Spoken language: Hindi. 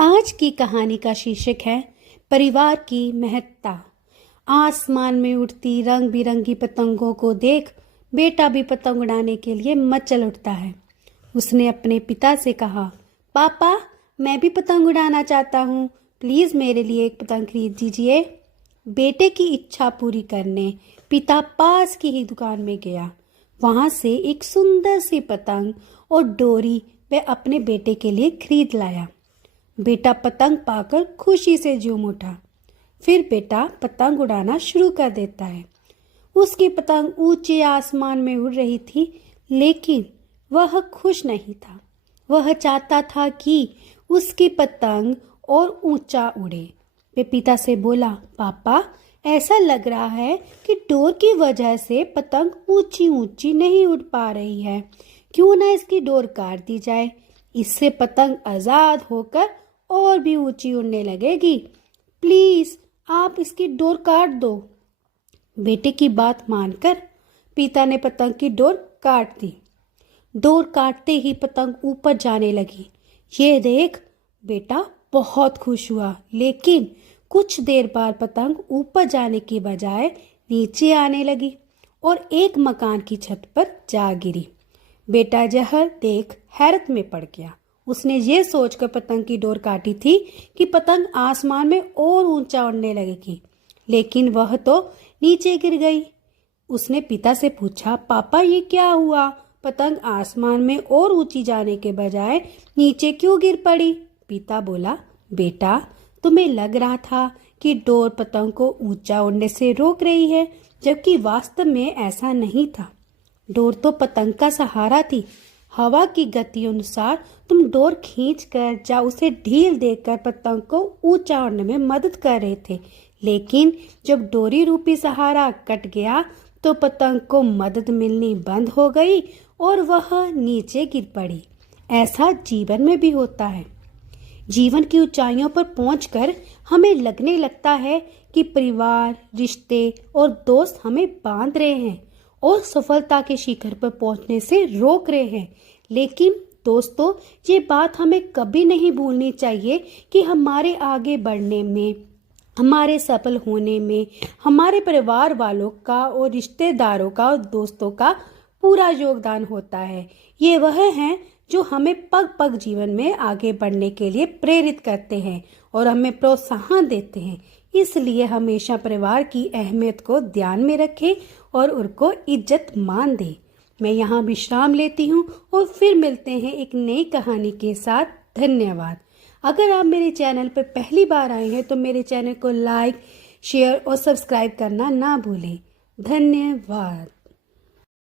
आज की कहानी का शीर्षक है परिवार की महत्ता। आसमान में उड़ती रंग बिरंगी पतंगों को देख बेटा भी पतंग उड़ाने के लिए मचल उठता है। उसने अपने पिता से कहा, पापा मैं भी पतंग उड़ाना चाहता हूँ, प्लीज मेरे लिए एक पतंग खरीद दीजिए। बेटे की इच्छा पूरी करने पिता पास की ही दुकान में गया। वहां से एक सुंदर सी पतंग और डोरी वह अपने बेटे के लिए खरीद लाया। बेटा पतंग पाकर खुशी से झूम उठा। फिर बेटा पतंग उड़ाना शुरू कर देता है। उसकी पतंग ऊंचे आसमान में उड़ रही थी, लेकिन वह खुश नहीं था। वह चाहता था कि उसकी पतंग और ऊंचा उड़े। वे पिता से बोला, पापा ऐसा लग रहा है कि डोर की वजह से पतंग ऊंची ऊंची नहीं उड़ पा रही है। क्यों ना इसकी डोर काट दी जाए, इससे पतंग आजाद होकर और भी ऊंची उड़ने लगेगी। प्लीज आप इसकी डोर काट दो। बेटे की बात मानकर पिता ने पतंग की डोर काट दी। डोर काटते ही पतंग ऊपर जाने लगी। ये देख बेटा बहुत खुश हुआ, लेकिन कुछ देर बाद पतंग ऊपर जाने की बजाय नीचे आने लगी और एक मकान की छत पर जा गिरी। बेटा यह देख हैरत में पड़ गया। उसने ये सोचकर पतंग की डोर काटी थी कि पतंग आसमान में और ऊंचा उड़ने लगेगी, लेकिन वह तो नीचे गिर गई। उसने पिता से पूछा, पापा ये क्या हुआ? पतंग आसमान में और ऊंची जाने के बजाय नीचे क्यों गिर पड़ी? पिता बोला, बेटा तुम्हें लग रहा था कि डोर पतंग को ऊंचा उड़ने से रोक रही है, जबकि वास्तव में ऐसा नहीं था। डोर तो पतंग का सहारा थी। हवा की गति अनुसार तुम डोर खींचकर या उसे ढील देकर पतंग को ऊंचा उड़ने में मदद कर रहे थे, लेकिन जब डोरी रूपी सहारा कट गया तो पतंग को मदद मिलनी बंद हो गई और वह नीचे गिर पड़ी। ऐसा जीवन में भी होता है। जीवन की ऊंचाइयों पर पहुंचकर हमें लगने लगता है कि परिवार, रिश्ते और दोस्त हमें बांध रहे हैं और सफलता के शिखर पर पहुंचने से रोक रहे हैं। लेकिन दोस्तों, ये बात हमें कभी नहीं भूलनी चाहिए कि हमारे आगे बढ़ने में, हमारे सफल होने में हमारे परिवार वालों का और रिश्तेदारों का और दोस्तों का पूरा योगदान होता है। ये वह हैं जो हमें पग पग जीवन में आगे बढ़ने के लिए प्रेरित करते हैं और हमें प्रोत्साहन देते हैं। इसलिए हमेशा परिवार की अहमियत को ध्यान में रखें और उनको इज्जत मान दें। मैं यहाँ विश्राम लेती हूँ और फिर मिलते हैं एक नई कहानी के साथ। धन्यवाद। अगर आप मेरे चैनल पर पहली बार आए हैं तो मेरे चैनल को लाइक, शेयर और सब्सक्राइब करना ना भूलें। धन्यवाद।